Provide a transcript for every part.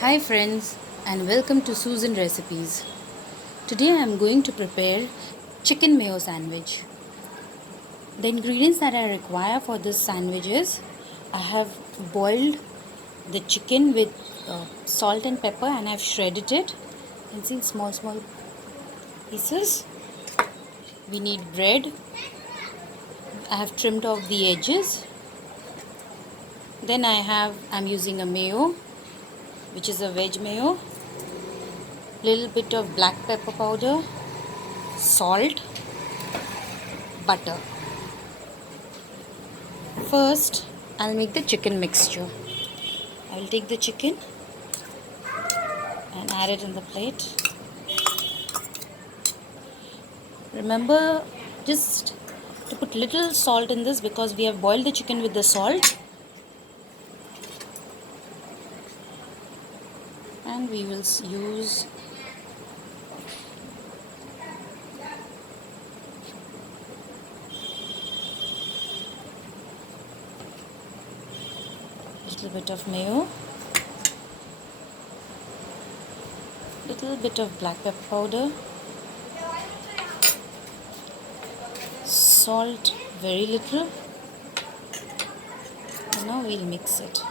Hi friends, and welcome to Susan Recipes. Today I am going to prepare chicken mayo sandwich. The ingredients that I require for this sandwich is I have boiled the chicken with salt and pepper and I have shredded it. You can see small pieces. We need bread. I have trimmed off the edges. Then I'm using a mayo, which is a veg mayo. Little bit of black pepper powder, salt, butter. First, I'll make the chicken mixture. I will take the chicken and add it in the plate. Remember just to put little salt in this because we have boiled the chicken with the salt. And we will use a little bit of mayo, little bit of black pepper powder, salt very little, and now we'll mix it.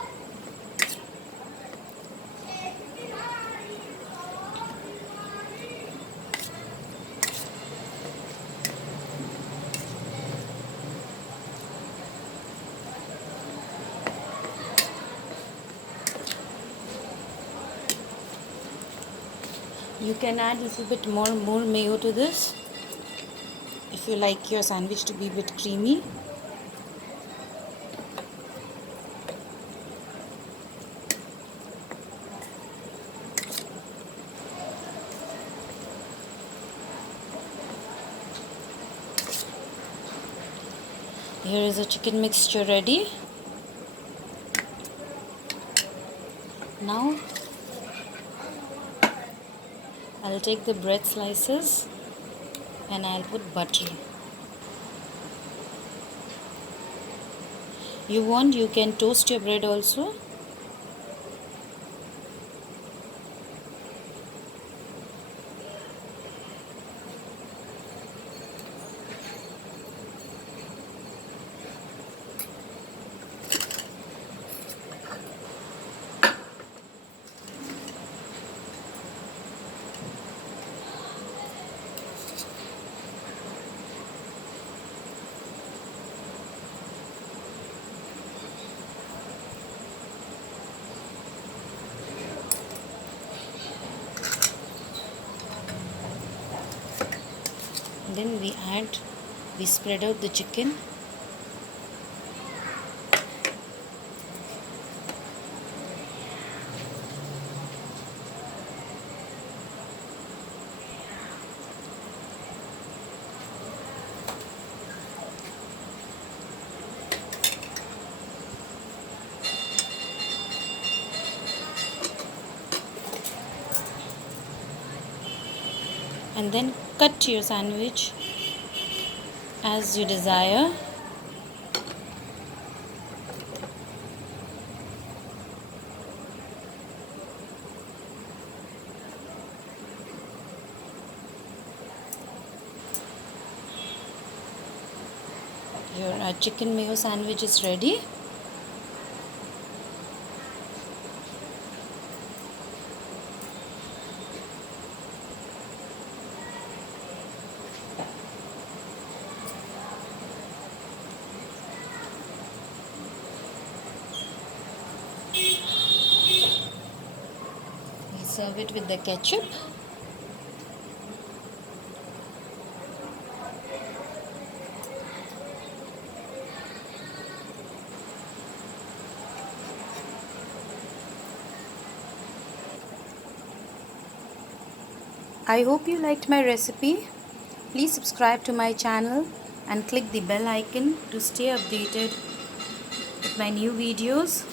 You can add a little bit more mayo to this if you like your sandwich to be a bit creamy. Here is a chicken mixture ready. Now I'll take the bread slices and I'll put butter. You can toast your bread also. Then we spread out the chicken. And then cut your sandwich as you desire. Your chicken mayo sandwich is ready. Serve it with the ketchup. I hope you liked my recipe. Please subscribe to my channel and click the bell icon to stay updated with my new videos.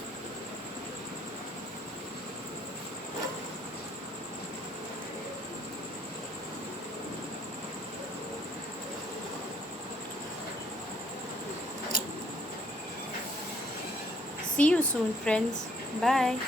See you soon, friends. Bye.